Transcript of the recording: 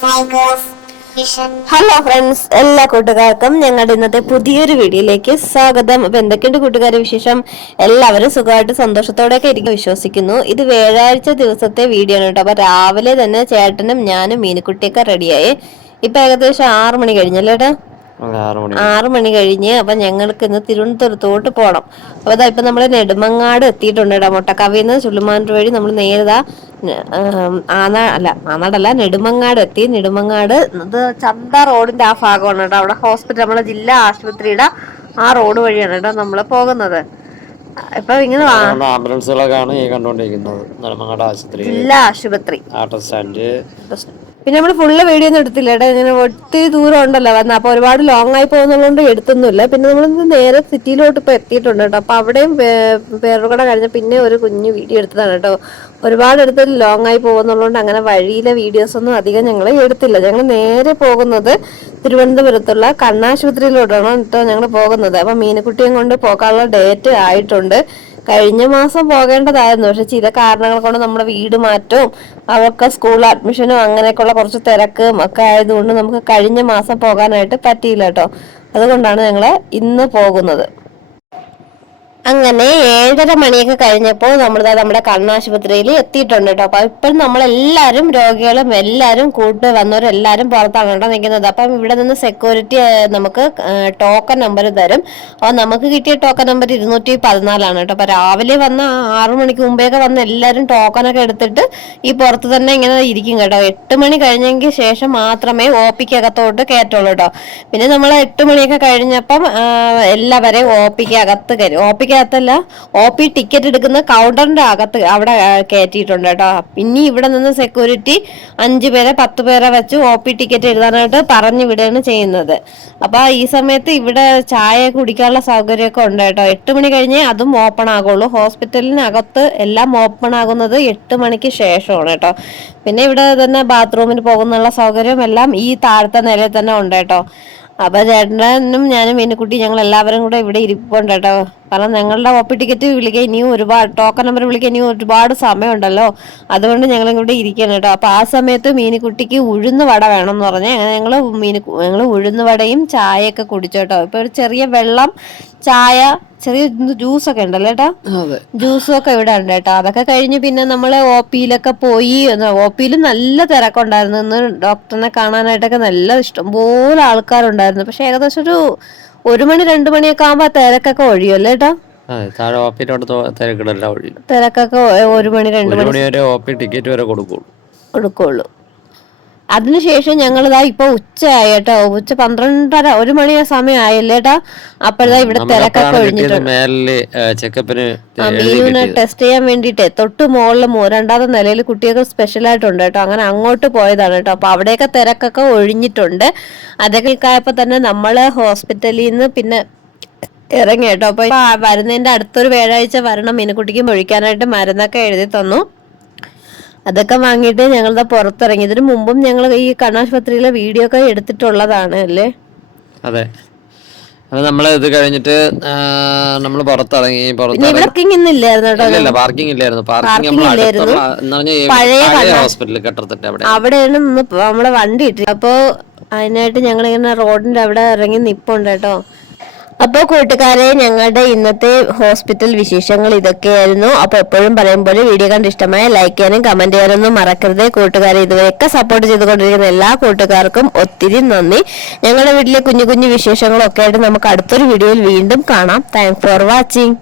Hello friends, എല്ലാ കൂട്ടുകാർക്കും ഞങ്ങളുടെ ഇന്നത്തെ പുതിയൊരു വീഡിയോയിലേക്ക് സ്വാഗതം. അപ്പൊ എന്തൊക്കെയുണ്ട് കൂട്ടുകാരുടെ വിശേഷം? എല്ലാവരും സുഖമായിട്ട് സന്തോഷത്തോടെയൊക്കെ ഇരിക്കും വിശ്വസിക്കുന്നു. ഇത് വ്യാഴാഴ്ച ദിവസത്തെ വീഡിയോ ആണ് കേട്ടോ. അപ്പൊ രാവിലെ തന്നെ ചേട്ടനും ഞാനും മീനുക്കുട്ടിയൊക്കെ റെഡിയായി. ഇപ്പൊ ഏകദേശം 6 മണി കഴിഞ്ഞല്ലേട്ടാ? 6 മണി കഴിഞ്ഞ്. അപ്പൊ ഞങ്ങൾക്ക് ഇന്ന് തിരുവനന്തപുരത്തോട്ട് പോകണം. അപ്പൊ അതാ ഇപ്പൊ നമ്മള് നെടുമങ്ങാട് എത്തിയിട്ടുണ്ട് കേട്ടോ. മുട്ടക്കവിന്ന് ചുള്ളുമാനൂർ വഴി നമ്മൾ നേരതാ ആനാടല്ല നെടുമങ്ങാട് എത്തി. നെടുമങ്ങാട് ഇത് ചന്ത റോഡിന്റെ ആ ഭാഗമാണ് കേട്ടോ. അവിടെ ഹോസ്പിറ്റൽ, നമ്മളെ ജില്ലാ ആശുപത്രിയുടെ ആ റോഡ് വഴിയാണ് കേട്ടോ നമ്മള് പോകുന്നത്. ഇപ്പൊ ഇങ്ങനെ ആംബുലൻസുകളൊക്കെയാണ് ഈ കണ്ടുകൊണ്ടിരിക്കുന്നത്. നെടുമങ്ങാട് ആശുപത്രി, ജില്ലാ ആശുപത്രി, ഓട്ടോ സ്റ്റാൻഡ്. പിന്നെ നമ്മള് ഫുള്ള് വീഡിയോ ഒന്നും എടുത്തില്ല കേട്ടോ. ഇങ്ങനെ ഒത്തിരി ദൂരം ഉണ്ടല്ലോ വന്ന, അപ്പൊ ഒരുപാട് ലോങ് ആയി പോകുന്നതുകൊണ്ട് എടുത്തൊന്നുമില്ല. പിന്നെ നമ്മൾ നേരെ സിറ്റിയിലോട്ട് ഇപ്പൊ എത്തിയിട്ടുണ്ട് കേട്ടോ. അപ്പൊ അവിടെയും പേരുകട കഴിഞ്ഞ പിന്നെ ഒരു കുഞ്ഞു വീഡിയോ എടുത്തതാണ് കേട്ടോ. ഒരുപാട് എടുത്ത് ലോങ് ആയി പോകുന്നുള്ളതുകൊണ്ട് അങ്ങനെ വഴിയിലെ വീഡിയോസ് ഒന്നും അധികം ഞങ്ങൾ എടുത്തില്ല. ഞങ്ങൾ നേരെ പോകുന്നത് തിരുവനന്തപുരത്തുള്ള കണ്ണാശുപത്രിയിലോട്ടാണ് കേട്ടോ ഞങ്ങൾ പോകുന്നത്. അപ്പൊ മീനുക്കുട്ടിയും കൊണ്ട് പോകാനുള്ള ഡേറ്റ് ആയിട്ടുണ്ട്. കഴിഞ്ഞ മാസം പോകേണ്ടതായിരുന്നു, പക്ഷെ ചില കാരണങ്ങൾ കൊണ്ട് നമ്മുടെ വീട് മാറ്റവും അവർക്ക് സ്കൂൾ അഡ്മിഷനും അങ്ങനെയൊക്കെയുള്ള കുറച്ച് തിരക്കും ഒക്കെ ആയതുകൊണ്ട് നമുക്ക് കഴിഞ്ഞ മാസം പോകാനായിട്ട് പറ്റിയില്ല കേട്ടോ. അതുകൊണ്ടാണ് ഞങ്ങള് ഇന്ന് പോകുന്നത്. അങ്ങനെ 7:30 മണിയൊക്കെ കഴിഞ്ഞപ്പോൾ നമ്മുടെ കണ്ണാശുപത്രിയിൽ എത്തിയിട്ടുണ്ട് കേട്ടോ. അപ്പൊ ഇപ്പം നമ്മളെല്ലാരും രോഗികളും എല്ലാരും കൂട്ട് വന്നവരെല്ലാരും പുറത്താണ് കേട്ടോ നിൽക്കുന്നത്. അപ്പം ഇവിടെ നിന്ന് സെക്യൂരിറ്റി നമുക്ക് ടോക്കൺ നമ്പർ തരും. അപ്പൊ നമുക്ക് കിട്ടിയ ടോക്കൺ നമ്പർ 214 കേട്ടോ. അപ്പൊ രാവിലെ വന്ന 6 മണിക്ക് മുമ്പേയൊക്കെ വന്ന് എല്ലാരും ടോക്കണൊക്കെ എടുത്തിട്ട് ഈ പുറത്ത് തന്നെ ഇങ്ങനെ ഇരിക്കും കേട്ടോ. 8 മണി കഴിഞ്ഞെങ്കിൽ ശേഷം മാത്രമേ OPക്ക് അകത്തോട്ട് കയറ്റുള്ളൂ കേട്ടോ. പിന്നെ നമ്മൾ 8 മണിയൊക്കെ കഴിഞ്ഞപ്പം എല്ലാവരെയും OPക്ക് അകത്ത് കയറി. OPക്ക് അകത്തല്ല, OP ടിക്കറ്റ് എടുക്കുന്ന കൗണ്ടറിന്റെ അകത്ത് അവിടെ കയറ്റിയിട്ടുണ്ട് കേട്ടോ. പിന്നെ ഇവിടെ നിന്ന് സെക്യൂരിറ്റി 5 പേരെ 10 പേരെ വെച്ച് OP ടിക്കറ്റ് എഴുതാനായിട്ട് പറഞ്ഞു വിടുകയാണ് ചെയ്യുന്നത്. അപ്പൊ ഈ സമയത്ത് ഇവിടെ ചായ കുടിക്കാനുള്ള സൗകര്യമൊക്കെ ഉണ്ട് കേട്ടോ. 8 മണി കഴിഞ്ഞേ അതും ഓപ്പൺ ആകുള്ളൂ. ഹോസ്പിറ്റലിനകത്ത് എല്ലാം ഓപ്പൺ ആകുന്നത് 8 മണിക്ക് ശേഷമാണ് കേട്ടോ. പിന്നെ ഇവിടെ തന്നെ ബാത്റൂമിന് പോകുന്നുള്ള സൗകര്യം എല്ലാം ഈ താഴത്തെ നിലയിൽ തന്നെ ഉണ്ട് കേട്ടോ. അപ്പൊ ചേട്ടനും ഞാനും മീനുക്കുട്ടി ഞങ്ങൾ എല്ലാവരും കൂടെ ഇവിടെ ഇരിപ്പുണ്ട് കേട്ടോ. കാരണം ഞങ്ങളുടെ OP ടിക്കറ്റ് വിളിക്കാൻ ഇനിയും ഒരുപാട്, ടോക്കൺ നമ്പർ വിളിക്കാൻ ഇനിയും ഒരുപാട് സമയമുണ്ടല്ലോ. അതുകൊണ്ട് ഞങ്ങൾ ഇവിടെ ഇരിക്കണം കേട്ടോ. അപ്പൊ ആ സമയത്ത് മീനുക്കുട്ടിക്ക് ഉഴുന്ന് വട വേണം എന്ന് പറഞ്ഞ് അങ്ങനെ ഞങ്ങൾ ഉഴുന്ന് വടയും ചായയൊക്കെ കുടിച്ചു കേട്ടോ. ഇപ്പൊ ഒരു ചെറിയ വെള്ളം, ചായ, ചെറിയ ജ്യൂസൊക്കെ ഉണ്ടല്ലോ കേട്ടോ. ജ്യൂസും ഒക്കെ ഇവിടെ ഉണ്ട് കേട്ടോ. അതൊക്കെ കഴിഞ്ഞ് പിന്നെ നമ്മള് OPയിലൊക്കെ പോയി. OPയിലും നല്ല തിരക്കുണ്ടായിരുന്നു. ഇന്ന് ഡോക്ടറിനെ കാണാനായിട്ടൊക്കെ നല്ല ഇഷ്ടംപോലെ ആൾക്കാരുണ്ടായിരുന്നു. പക്ഷെ ഏകദേശം ഒരു 1 മണി 2 മണിയൊക്കെ ആകുമ്പോ തിരക്കൊക്കെ ഒഴിയുമല്ലേ കേട്ടോ. തിരക്കൊക്കെ 1 മണി 2 മണി വരെ OP ടിക്കറ്റ് വരെ കൊടുക്കുള്ളൂ. അതിനുശേഷം ഞങ്ങളിതാ ഇപ്പൊ ഉച്ചയായി കേട്ടോ. ഉച്ച 12:30 1 മണി സമയമായല്ലേ കേട്ടാ. അപ്പോഴാ ഇവിടെ തിരക്കൊക്കെ ഒഴിഞ്ഞിട്ടുണ്ട്. മീനുവിനെ ടെസ്റ്റ് ചെയ്യാൻ വേണ്ടിട്ടേ തൊട്ട് മുകളിൽ 2ാമത്തെ നിലയിൽ കുട്ടികൾക്ക് സ്പെഷ്യൽ ആയിട്ടുണ്ട് കേട്ടോ. അങ്ങനെ അങ്ങോട്ട് പോയതാണ് കേട്ടോ. അപ്പൊ അവിടെയൊക്കെ തിരക്കൊക്കെ ഒഴിഞ്ഞിട്ടുണ്ട്. അതൊക്കെ ആയപ്പോ തന്നെ നമ്മള് ഹോസ്പിറ്റലിൽ നിന്ന് പിന്നെ ഇറങ്ങി കേട്ടോ. അപ്പൊ വരുന്നതിന്റെ അടുത്തൊരു വ്യാഴാഴ്ച വരണം, മീനുകുട്ടിക്ക് ഒഴിക്കാനായിട്ട് മരുന്നൊക്കെ എഴുതി തന്നു. അതൊക്കെ വാങ്ങിയിട്ട് ഞങ്ങളുടെ പുറത്തിറങ്ങി. ഇതിനു മുമ്പും ഞങ്ങൾ ഈ കണ്ണാശുപത്രിയിലെ വീഡിയോ ഒക്കെ എടുത്തിട്ടുള്ളതാണ് അല്ലേ. അതെ, അത് നമ്മള് ഇത് കഴിഞ്ഞിട്ട് നമ്മള് പുറത്തിറങ്ങി. പാർക്കിംഗ് ഇല്ലായിരുന്നു. പഴയ ഹോസ്പിറ്റൽ കെട്ടിടത്തിന്റെ അവിടെയാണ് നമ്മളെ വണ്ടി ഇട്ടത്. അപ്പൊ അതിനായിട്ട് ഞങ്ങൾ ഇങ്ങനെ റോഡിന്റെ അവിടെ ഇറങ്ങി നിപ്പുണ്ട് കേട്ടോ. അപ്പോൾ കൂട്ടുകാരെ, ഞങ്ങളുടെ ഇന്നത്തെ ഹോസ്പിറ്റൽ വിശേഷങ്ങൾ ഇതൊക്കെയായിരുന്നു. അപ്പൊ എപ്പോഴും പറയുമ്പോൾ വീഡിയോ കണ്ട് ഇഷ്ടമായ ലൈക്ക് ചെയ്യാനും കമന്റ് ചെയ്യാനൊന്നും മറക്കരുത് കൂട്ടുകാരെ. ഇതുവരെയൊക്കെ സപ്പോർട്ട് ചെയ്തുകൊണ്ടിരിക്കുന്ന എല്ലാ കൂട്ടുകാർക്കും ഒത്തിരി നന്ദി. ഞങ്ങളുടെ വീട്ടിലെ കുഞ്ഞു കുഞ്ഞു വിശേഷങ്ങളൊക്കെ ആയിട്ട് നമുക്ക് അടുത്തൊരു വീഡിയോയിൽ വീണ്ടും കാണാം. Thanks for watching.